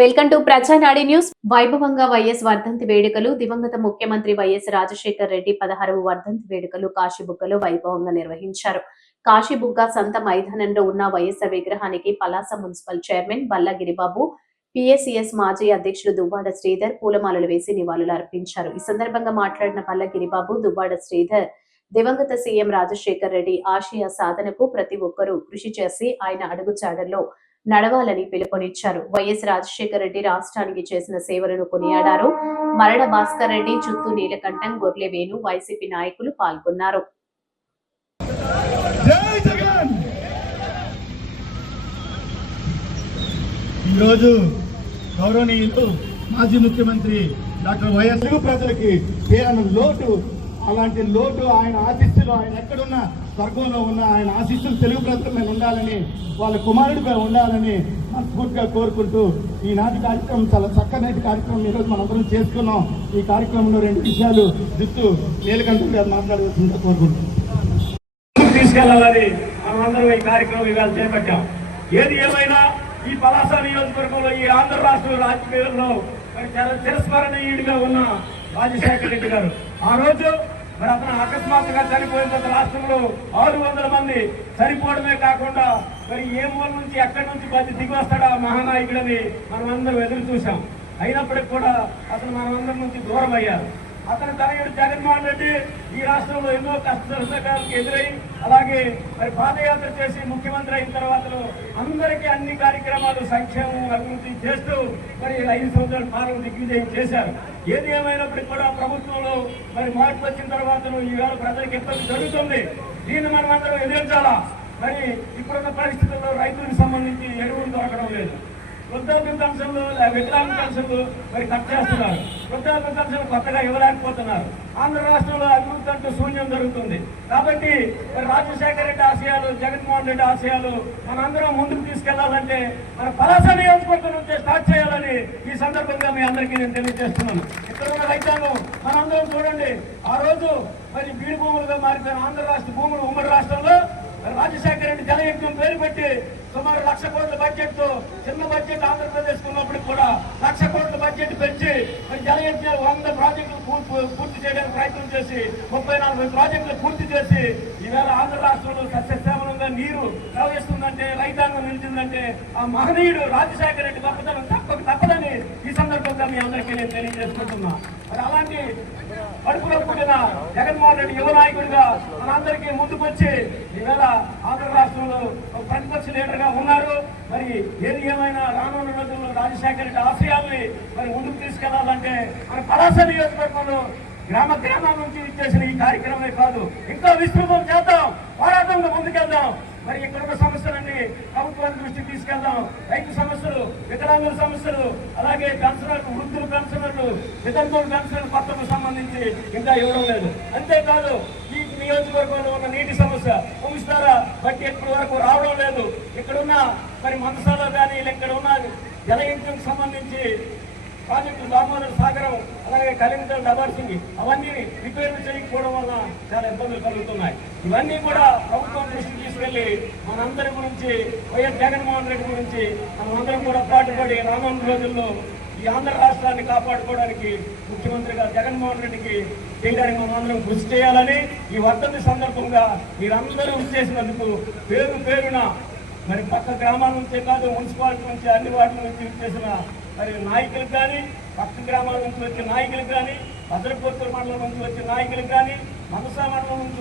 Welcome to ప్రజానాడి news. వైభవంగా YS వర్ధంతి వేడుకలు. దివంగత ముఖ్యమంత్రి వైఎస్ రాజశేఖర్ రెడ్డి 16వ వర్ధంతి వేడుకలు కాశీబుగ్గలో వైభవంగా నిర్వహించారు. కాశీబుగ్గ సంత మైదానంలో ఉన్న వైఎస్ఆర్ విగ్రహానికి Palasa municipal chairman Balla Giribabu, PACS మాజీ అధ్యక్షుడు దువ్వాడ శ్రీధర్ పూలమాలలు వేసి నివాళులు అర్పించారు. ఈ సందర్భంగా మాట్లాడిన బల్లా గిరిబాబు, దువ్వాడ శ్రీధర్ దివంగత సీఎం రాజశేఖర్ రెడ్డి ఆశయ సాధనకు ప్రతి ఒక్కరూ కృషి చేసి ఆయన అడుగుజాడల్లో నడవాలని పిలుపునిచ్చారు. వైఎస్ రాజశేఖర రెడ్డి రాష్ట్రానికి చేసిన సేవలను కొనియాడారు. మరణ భాస్కర్ రెడ్డి, చుత్తు నీలకంఠం, గొర్లె వేణు వైసీపీ నాయకులు పాల్గొన్నారు. ఈరోజు గౌరవనీయులు మాజీ ముఖ్యమంత్రి డాక్టర్ వైఎస్ ప్రజలకి లోటు, అలాంటి లోటు ఆయన ఆశీస్సులు, ఆయన ఎక్కడున్నా స్వర్గంలో ఉన్న ఆయన ఆశీస్సులు తెలుగు ప్రజల మీద ఉండాలని, వాళ్ళ కుమారుడిపై ఉండాలని మనస్ఫూర్తిగా కోరుకుంటూ ఈనాటి కార్యక్రమం చాలా చక్కనైన కార్యక్రమం ఈరోజు మనందరం చేసుకున్నాం. ఈ కార్యక్రమంలో 2 విషయాలు జిత్తు నీలకంఠం గారు మాట్లాడవలసిందిగా కోరుకుంటున్నాం. తీసుకెళ్లాలని మనమందరం ఈ కార్యక్రమం ఇవాళ చేపట్టాం. ఏది ఏమైనా ఈ పలాస నియోజకవర్గంలో ఈ ఆంధ్ర రాష్ట్ర రాజకీయాల్లో చాలా చిరస్మరణీయుడిగా ఉన్న రాజశేఖర రెడ్డి గారు ఆ రోజు మరి అతను అకస్మాత్తుగా చనిపోయిన తర్వాత రాష్ట్రంలో 600 మంది చనిపోవడమే కాకుండా మరి ఏ మూల నుంచి ఎక్కడి నుంచి బతి దిగి వస్తాడా మహానాయకుడని మనమందరం ఎదురు చూసాం. అయినప్పటికీ కూడా అతను మనమందరం నుంచి దూరం అయ్యారు. అతని తనయుడు జగన్మోహన్ రెడ్డి ఈ రాష్ట్రంలో ఎన్నో కష్టాలకు ఎదురై అలాగే మరి పాదయాత్ర చేసి ముఖ్యమంత్రి అయిన తర్వాత అందరికీ అన్ని కార్యక్రమాలు సంక్షేమం అభివృద్ధి చేస్తూ మరి 5 సంవత్సరాల పాలన దిగ్విజయం చేశారు. ఏది ఏమైనప్పటికీ కూడా ప్రభుత్వంలో మరి మార్పు వచ్చిన తర్వాత ఈవేళ ప్రజలకు ఇబ్బంది జరుగుతుంది. దీన్ని మనం అందరం ఎదిరించాలా. మరి ఇప్పుడున్న పరిస్థితుల్లో రైతులకు సంబంధించి ఎరువులు దొరకడం లేదు. వృద్ధాప్య పెన్షన్లు, వికలాంగ పెన్షన్లు మరి కట్ చేస్తున్నారు. వృద్ధాప్య పెన్షన్లు కొత్తగా ఇవ్వలేకపోతున్నారు. ఆంధ్ర రాష్ట్రంలో అభివృద్ధి అంటూ శూన్యం జరుగుతుంది. కాబట్టి మరి రాజశేఖర రెడ్డి ఆశయాలు, జగన్మోహన్ రెడ్డి ఆశయాలు మనందరం ముందుకు తీసుకెళ్లాలంటే మన పలాస నియోజకవర్గం నుంచి స్టార్ట్ చేయాలని ఈ సందర్భంగా మీ అందరికీ నేను తెలియజేస్తున్నాను. ఇక్కడ ఉన్న రైతాంగం మనందరం చూడండి, ఆ రోజు మరి బీడు భూములుగా మారిపోయిన ఆంధ్ర రాష్ట్ర భూములు ఉమ్మడి రాష్ట్రంలో రాజశేఖర రెడ్డి జలయజ్ఞం పేరు పెట్టి సుమారు 1,00,000 కోట్ల బడ్జెట్ తో, చిన్న బడ్జెట్ ఆంధ్రప్రదేశ్ ఉన్నప్పటికి కూడా 1,00,000 కోట్ల బడ్జెట్ పెంచి మరి జలయజ్ఞాలు 100 ప్రాజెక్టులు పూర్తి చేయడానికి ప్రయత్నం చేసి 34 ప్రాజెక్టులు పూర్తి చేసి ఈవేళ ఆంధ్ర రాష్ట్రంలో సస్యశ్యామలంగా నీరు ప్రవహిస్తుందంటే, రైతాంగం నిలిచిందంటే ఆ మహనీయుడు రాజశేఖర రెడ్డి గొప్పతనం తప్పదని ఈ సందర్భంగా మీ అందరికీ నేను తెలియజేసుకుంటున్నా. మరి అలాంటి కడుపులో పుట్టిన జగన్మోహన్ రెడ్డి యువ నాయకుడిగా మనందరికీ ముందుకొచ్చి ఈవేళ ఆంధ్ర రాష్ట్రంలో ప్రతిపక్ష లీడర్ గా ఉన్నారు. మరి ఏది ఏమైనా రానున్న రోజుల్లో రాజశేఖర రెడ్డి ఆశయాల్ని మరి ముందుకు తీసుకెళ్లాలంటే మన పలాస నియోజకవర్గంలో గ్రామ గ్రామాల నుంచి చేసిన ఈ కార్యక్రమమే కాదు, ఇంకా విస్తృతం చేద్దాం, పోరాటంలో ముందుకెళ్దాం. మరి ఇక్కడ ఉన్న సమస్యలన్నీ ప్రభుత్వానికి దృష్టికి తీసుకెళ్దాం. రైతు సమస్యలు, వికలాంగుల సమస్యలు, అలాగే పెన్షనర్లు, వృద్ధుల పెన్షనర్లు, వితంతువుల పెన్షన్లు కొత్తకు సంబంధించి ఇంకా ఇవ్వడం లేదు. అంతేకాదు ఈ నియోజకవర్గంలో ఉన్న నీటి సమస్య వంశారా బట్టి ఇప్పటి వరకు రావడం లేదు. ఇక్కడున్న మరి మందసాల కానీ ఇక్కడ ఉన్న జలయజ్ఞకు సంబంధించి ప్రాజెక్టులు దామోదర సాగరం, అలాగే కలింగల్ డబర్సింగ్ అవన్నీ రిపేర్లు చేయకపోవడం వల్ల చాలా ఇబ్బందులు కలుగుతున్నాయి. ఇవన్నీ కూడా ప్రభుత్వం దృష్టికి తీసుకెళ్లి మనందరి గురించి, వైఎస్ జగన్మోహన్ రెడ్డి గురించి మనమందరం కూడా పాటుపడి రానున్న రోజుల్లో ఈ ఆంధ్ర రాష్ట్రాన్ని కాపాడుకోవడానికి ముఖ్యమంత్రిగా జగన్మోహన్ రెడ్డికి చేయడానికి మనందరం కృషి చేయాలని ఈ వర్ధంతి సందర్భంగా మీరందరూ చేసినందుకు పేరు పేరున మరి పక్క గ్రామాల నుంచే కాదు, మున్సిపాలిటీ నుంచి అన్ని వాటి నుంచి చేసిన మరి నాయకులకు కానీ, పక్క గ్రామాల నుంచి వచ్చే నాయకులకు కానీ, భద్రపోత్తూరు మండలం నుంచి వచ్చే నాయకులకు కానీ, మనసా మండలం నుంచి